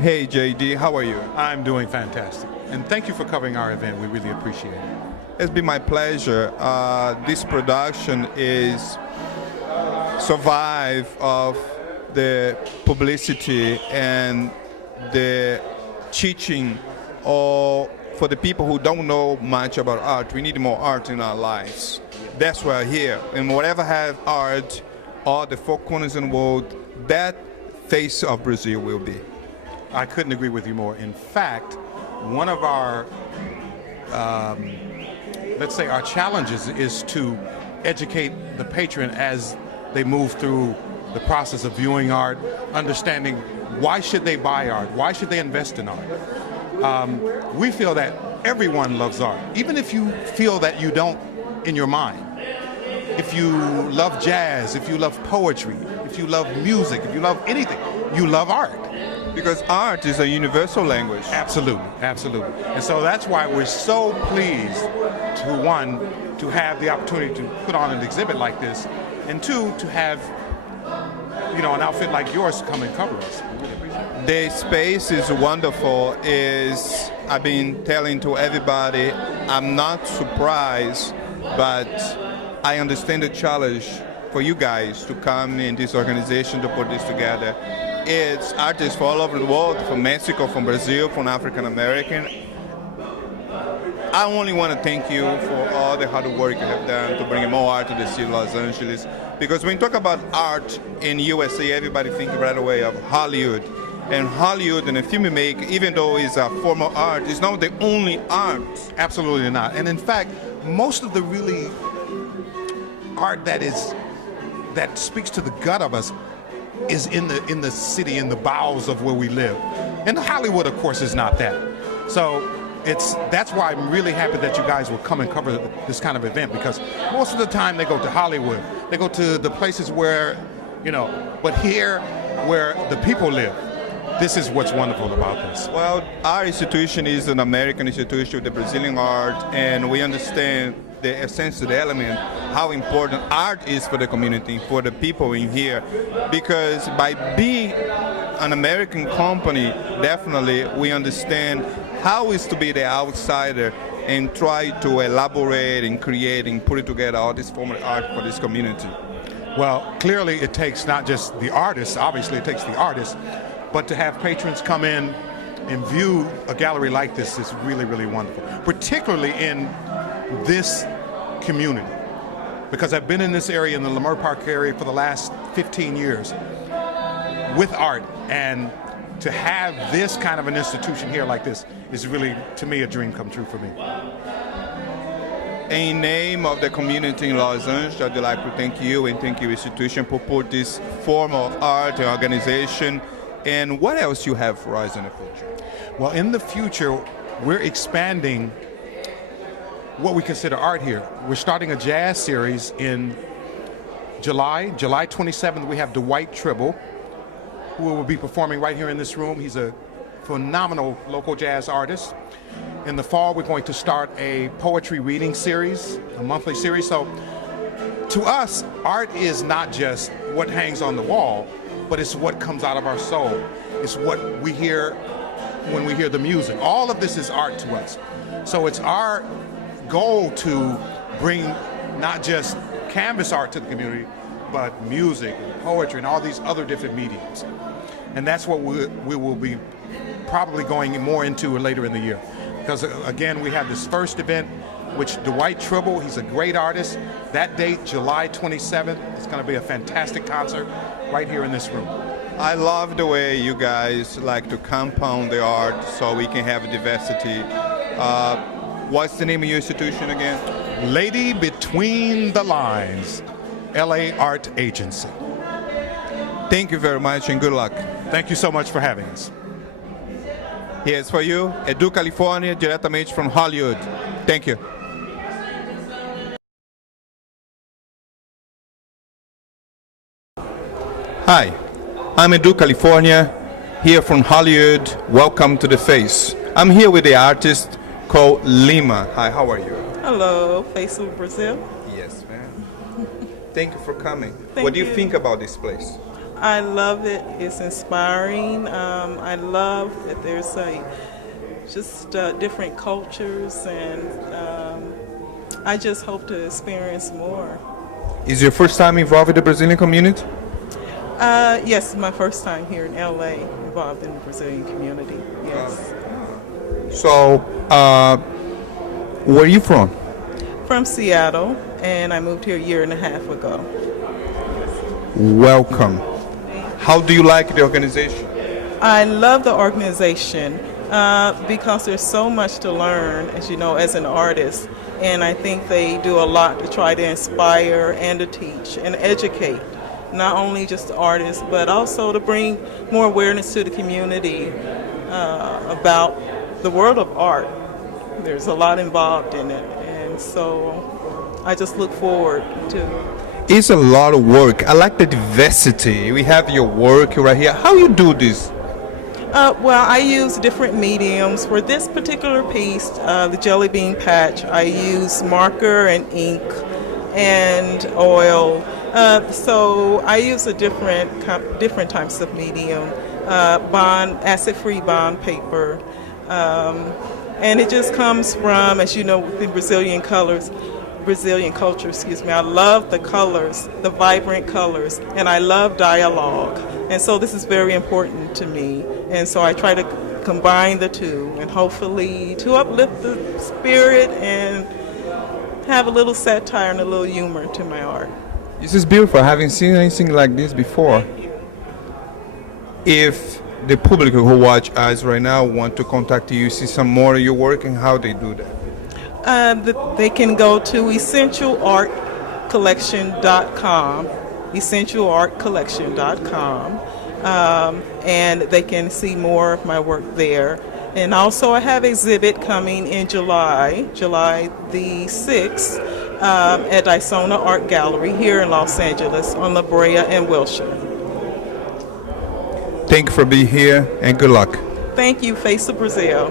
Hey JD, how are you? I'm doing fantastic. And thank you for covering our event. We really appreciate it. It's been my pleasure. This production is survive of the publicity and the teaching or for the people who don't know much about art. We need more art in our lives. That's why we're here. And whatever have art or the four corners in the world, that face of Brazil will be. I couldn't agree with you more. In fact, one of our, let's say our challenges is to educate the patron as they move through the process of viewing art, understanding why should they buy art, why should they invest in art. We feel that everyone loves art, even if you feel that you don't in your mind. If you love jazz, if you love poetry, if you love music, if you love anything, you love art. Because art is a universal language. Absolutely, absolutely. And so that's why we're so pleased to, one, to have the opportunity to put on an exhibit like this, and two, to have, you know, an outfit like yours come and cover us. The space is wonderful. I've been telling to everybody, I'm not surprised, but I understand the challenge for you guys to come in this organization to put this together. It's artists from all over the world, from Mexico, from Brazil, from African American. I only want to thank you for all the hard work you have done to bring more art to the city of Los Angeles. Because when you talk about art in USA, everybody thinks right away of Hollywood. And Hollywood and the film you make, even though it's a form of art, is not the only art. Absolutely not. And in fact, most of the really art that speaks to the gut of us is in the city, in the bowels of where we live. And Hollywood, of course, is not that. So that's why I'm really happy that you guys will come and cover this kind of event, because most of the time they go to Hollywood, they go to the places where, you know, but here where the people live, this is what's wonderful about this. Well, our institution is an American institution with the Brazilian art, and we understand the essence of the element, how important art is for the community, for the people in here. Because by being an American company, definitely we understand how is to be the outsider and try to elaborate and create and put it together all this form of art for this community. Well, clearly it takes not just the artists, obviously it takes the artists, but to have patrons come in and view a gallery like this is really, really wonderful, particularly in this community, because I've been in this area, in the Leimert Park area, for the last 15 years with art, and to have this kind of an institution here like this is really, to me, a dream come true for me. In name of the community in Los Angeles, I'd like to thank you and thank your institution for put this form of art and organization. And what else you have for us in the future? Well, in the future, we're expanding what we consider art here. We're starting a jazz series in July 27th. We have Dwight Tribble, who will be performing right here in this room. He's a phenomenal local jazz artist. In the fall, we're going to start a poetry reading series, a monthly series. So to us, art is not just what hangs on the wall, but it's what comes out of our soul. It's what we hear when we hear the music. All of this is art to us. So it's our goal to bring not just canvas art to the community, but music, and poetry, and all these other different mediums. And that's what we will be probably going more into later in the year. Because again, we have this first event, which Dwight Tribble, he's a great artist. That date, July 27th, it's going to be a fantastic concert right here in this room. I love the way you guys like to compound the art so we can have diversity. What's the name of your institution again? Lady Between the Lines, LA Art Agency. Thank you very much and good luck. Thank you so much for having us. Here's for you, Edu California, diretamente from Hollywood. Thank you. Hi, I'm Edu California, here from Hollywood. Welcome to The Face. I'm here with the artist called Lima. Hi, how are you? Hello, Face of Brazil. Yes, ma'am. Thank you for coming. Thank What do you you. think about this place? I love it. It's inspiring. I love that there's just different cultures, and I just hope to experience more. Is your first time involved with the Brazilian community? Yes, my first time here in LA involved in the Brazilian community. Yes. So, where are you from? From Seattle, and I moved here a year and a half ago. Welcome. How do you like the organization? I love the organization because there's so much to learn, as you know, as an artist. And I think they do a lot to try to inspire and to teach and educate, not only just the artists, but also to bring more awareness to the community about the world of art. There's a lot involved in it, and so I just look forward to. It's a lot of work. I like the diversity. We have your work right here. How you do this? Well, I use different mediums. For this particular piece, the Jelly Bean Patch, I use marker and ink and oil. So I use a different types of medium, acid-free bond paper. And it just comes from, as you know, the Brazilian culture, excuse me. I love the colors, the vibrant colors, and I love dialogue. And so this is very important to me. And so I try to combine the two, and hopefully to uplift the spirit and have a little satire and a little humor to my art. This is beautiful. I haven't seen anything like this before. If the public who watch us right now want to contact you, see some more of your work, and how they do that? They can go to essentialartcollection.com, essentialartcollection.com, and they can see more of my work there. And also I have an exhibit coming in July the 6th, at Isona Art Gallery here in Los Angeles on La Brea and Wilshire. Thank you for being here, and good luck. Thank you, Face of Brazil.